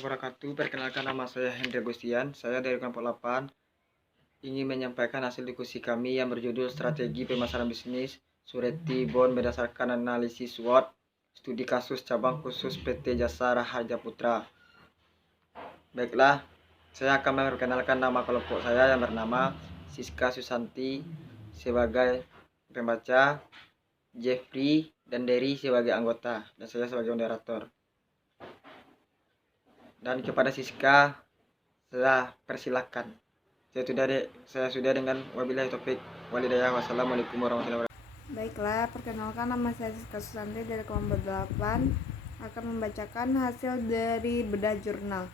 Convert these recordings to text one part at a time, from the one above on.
wabarakatuh. Perkenalkan, nama saya Hendra Gustian. Saya dari kelompok 8 ingin menyampaikan hasil diskusi kami yang berjudul Strategi Pemasaran Bisnis Surety Bond berdasarkan analisis SWOT studi kasus cabang khusus PT Jasa Raharja Putra. Baiklah, saya akan memperkenalkan nama kelompok saya yang bernama Siska Susanti sebagai pembaca, Jeffrey dan Derry sebagai anggota, dan saya sebagai moderator. Dan kepada Siska, saya persilakan. Saya sudah dengan wabillahi taufik walhidayah. Wassalamualaikum warahmatullahi wabarakatuh. Baiklah, perkenalkan, nama saya Siska Susanti dari kelompok 8 akan membacakan hasil dari bedah jurnal.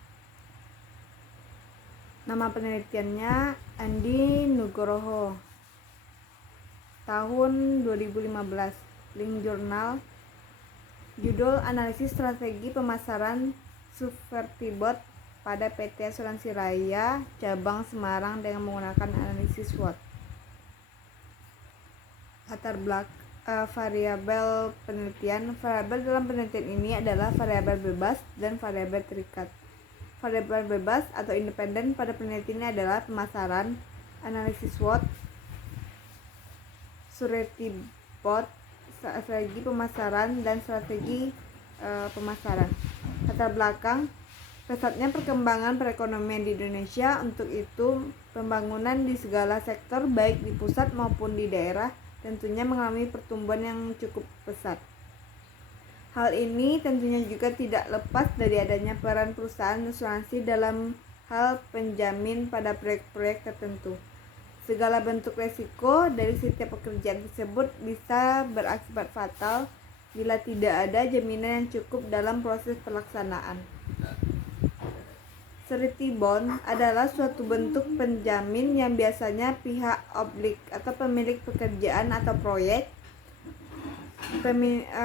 Nama penelitiannya Andi Nugroho, tahun 2015. Link jurnal, judul Analisis Strategi Pemasaran Surety Bond pada PT Asuransi Raya Cabang Semarang dengan menggunakan analisis SWOT. Latar belakang variabel penelitian. Variabel dalam penelitian ini adalah variabel bebas dan variabel terikat. Variabel bebas atau independen pada penelitian ini adalah pemasaran, analisis SWOT, surety bond, strategi pemasaran, dan strategi pemasaran. Latar belakang, pesatnya perkembangan perekonomian di Indonesia. Untuk itu, pembangunan di segala sektor baik di pusat maupun di daerah tentunya mengalami pertumbuhan yang cukup pesat. Hal ini tentunya juga tidak lepas dari adanya peran perusahaan asuransi dalam hal penjamin pada proyek-proyek tertentu. Segala bentuk resiko dari setiap pekerjaan tersebut bisa berakibat fatal bila tidak ada jaminan yang cukup dalam proses pelaksanaan. Surety bond adalah suatu bentuk penjamin yang biasanya pihak objek atau pemilik pekerjaan atau proyek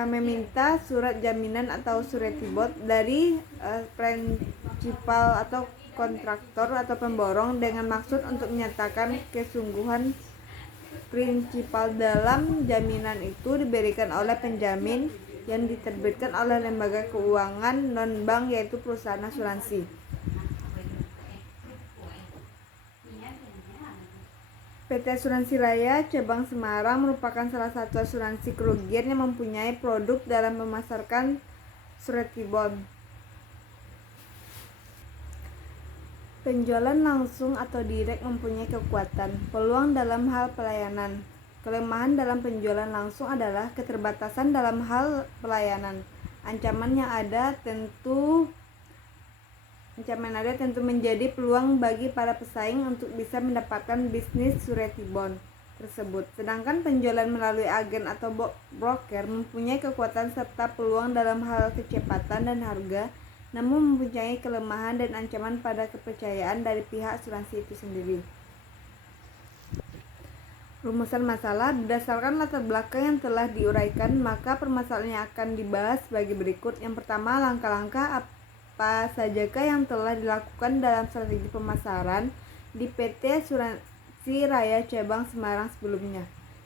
meminta surat jaminan atau surety bond dari prinsipal atau kontraktor atau pemborong dengan maksud untuk menyatakan kesungguhan prinsipal dalam jaminan itu diberikan oleh penjamin yang diterbitkan oleh lembaga keuangan non-bank yaitu perusahaan asuransi. PT Asuransi Raya Cabang Semarang merupakan salah satu asuransi kerugian yang mempunyai produk dalam memasarkan surety bond. Penjualan langsung atau direct mempunyai kekuatan, peluang dalam hal pelayanan. Kelemahan dalam penjualan langsung adalah keterbatasan dalam hal pelayanan. Ancaman yang ada tentu menjadi peluang bagi para pesaing untuk bisa mendapatkan bisnis surety bond tersebut. Sedangkan penjualan melalui agen atau broker mempunyai kekuatan serta peluang dalam hal kecepatan dan harga, namun mempunyai kelemahan dan ancaman pada kepercayaan dari pihak asuransi itu sendiri. Rumusan masalah. Berdasarkan latar belakang yang telah diuraikan, maka permasalahan yang akan dibahas sebagai berikut. Yang pertama, langkah-langkah apa sajakah yang telah dilakukan dalam strategi pemasaran di PT Asuransi Raya Cabang Semarang sebelumnya.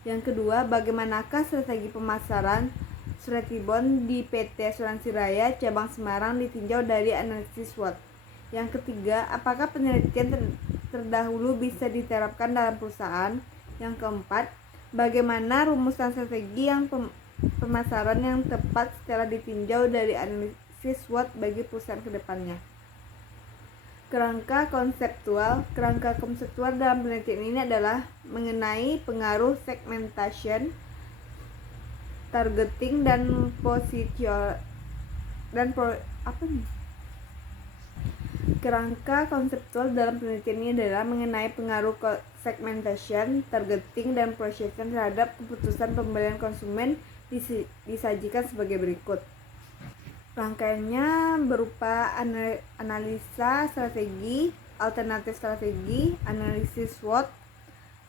Yang kedua, bagaimanakah strategi pemasaran surety bond di PT Asuransi Raya Cabang Semarang ditinjau dari analisis SWOT. Yang ketiga, apakah penelitian terdahulu bisa diterapkan dalam perusahaan? Yang keempat, bagaimana rumusan strategi yang pemasaran yang tepat setelah ditinjau dari analisis SWOT bagi perusahaan ke depannya. Kerangka konseptual dalam penelitian ini adalah mengenai pengaruh segmentation, targeting, dan Kerangka konseptual dalam penelitian ini adalah mengenai pengaruh segmentation, targeting, dan positioning terhadap keputusan pembelian konsumen disajikan sebagai berikut. Rangkaiannya berupa analisa strategi, alternatif strategi, analisis SWOT,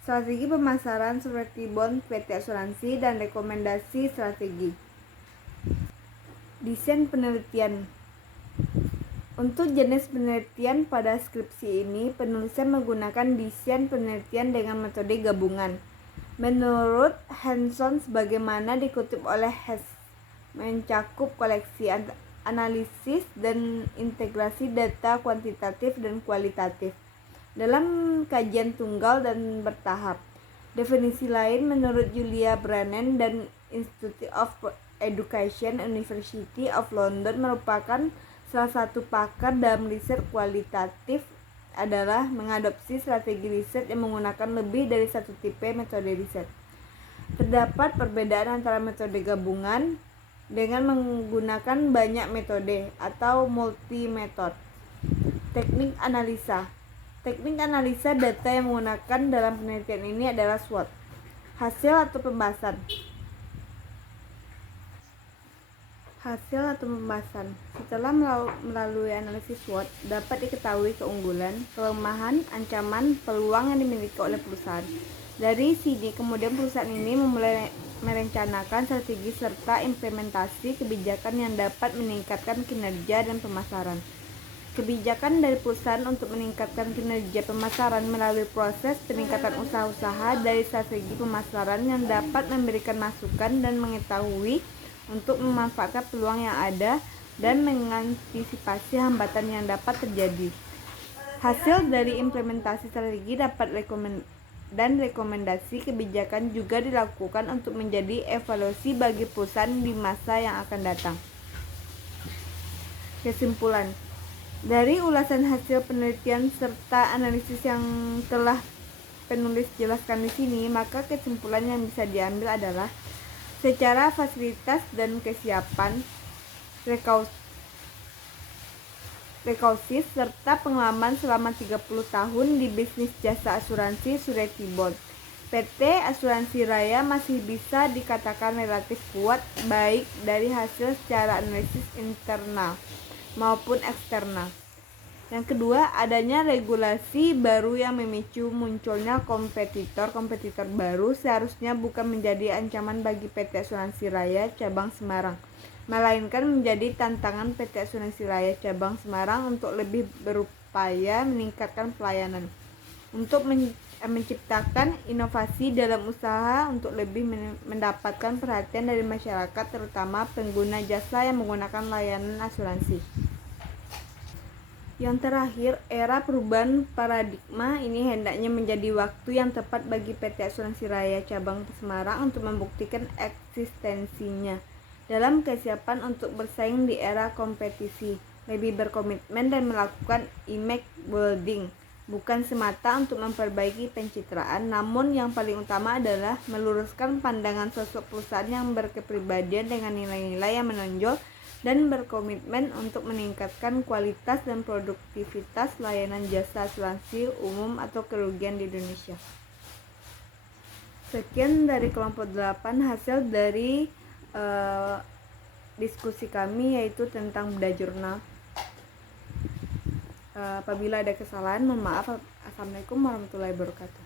strategi pemasaran surety bond PT Asuransi, dan rekomendasi strategi. Desain penelitian. Untuk jenis penelitian pada skripsi ini, penulisnya menggunakan desain penelitian dengan metode gabungan. Menurut Hanson, sebagaimana dikutip oleh Hess, mencakup koleksi analisis dan integrasi data kuantitatif dan kualitatif dalam kajian tunggal dan bertahap. Definisi lain menurut Julia Brennan dan Institute of Education University of London merupakan salah satu pakar dalam riset kualitatif adalah mengadopsi strategi riset yang menggunakan lebih dari satu tipe metode riset. Terdapat perbedaan antara metode gabungan dengan menggunakan banyak metode atau multi-method. Teknik analisa. Teknik analisa data yang menggunakan dalam penelitian ini adalah SWOT. Hasil atau pembahasan. Setelah melalui analisis SWOT, dapat diketahui keunggulan, kelemahan, ancaman, peluang yang dimiliki oleh perusahaan. Dari sini kemudian perusahaan ini memulai merencanakan strategi serta implementasi kebijakan yang dapat meningkatkan kinerja dan pemasaran. Kebijakan dari perusahaan untuk meningkatkan kinerja pemasaran melalui proses peningkatan usaha-usaha dari strategi pemasaran yang dapat memberikan masukan dan mengetahui untuk memanfaatkan peluang yang ada dan mengantisipasi hambatan yang dapat terjadi. Hasil dari implementasi strategi dapat rekomendasi kebijakan juga dilakukan untuk menjadi evaluasi bagi perusahaan di masa yang akan datang. Kesimpulan. Dari ulasan hasil penelitian serta analisis yang telah penulis jelaskan di sini, maka kesimpulan yang bisa diambil adalah secara fasilitas dan kesiapan, rekausif serta pengalaman selama 30 tahun di bisnis jasa asuransi Surety Bond, PT Asuransi Raya masih bisa dikatakan relatif kuat baik dari hasil secara analisis internal maupun eksternal. Yang kedua, adanya regulasi baru yang memicu munculnya kompetitor baru seharusnya bukan menjadi ancaman bagi PT Asuransi Raya Cabang Semarang, melainkan menjadi tantangan PT Asuransi Raya Cabang Semarang untuk lebih berupaya meningkatkan pelayanan, untuk menciptakan inovasi dalam usaha untuk lebih mendapatkan perhatian dari masyarakat, terutama pengguna jasa yang menggunakan layanan asuransi. Yang terakhir, era perubahan paradigma ini hendaknya menjadi waktu yang tepat bagi PT Asuransi Raya Cabang Semarang untuk membuktikan eksistensinya dalam kesiapan untuk bersaing di era kompetisi, lebih berkomitmen dan melakukan image building, bukan semata untuk memperbaiki pencitraan, namun yang paling utama adalah meluruskan pandangan sosok perusahaan yang berkepribadian dengan nilai-nilai yang menonjol dan berkomitmen untuk meningkatkan kualitas dan produktivitas layanan jasa asuransi umum atau kerugian di Indonesia. Sekian dari kelompok 8 hasil dari diskusi kami, yaitu tentang Beda Jurnal. Apabila ada kesalahan, mohon maaf. Assalamualaikum warahmatullahi wabarakatuh.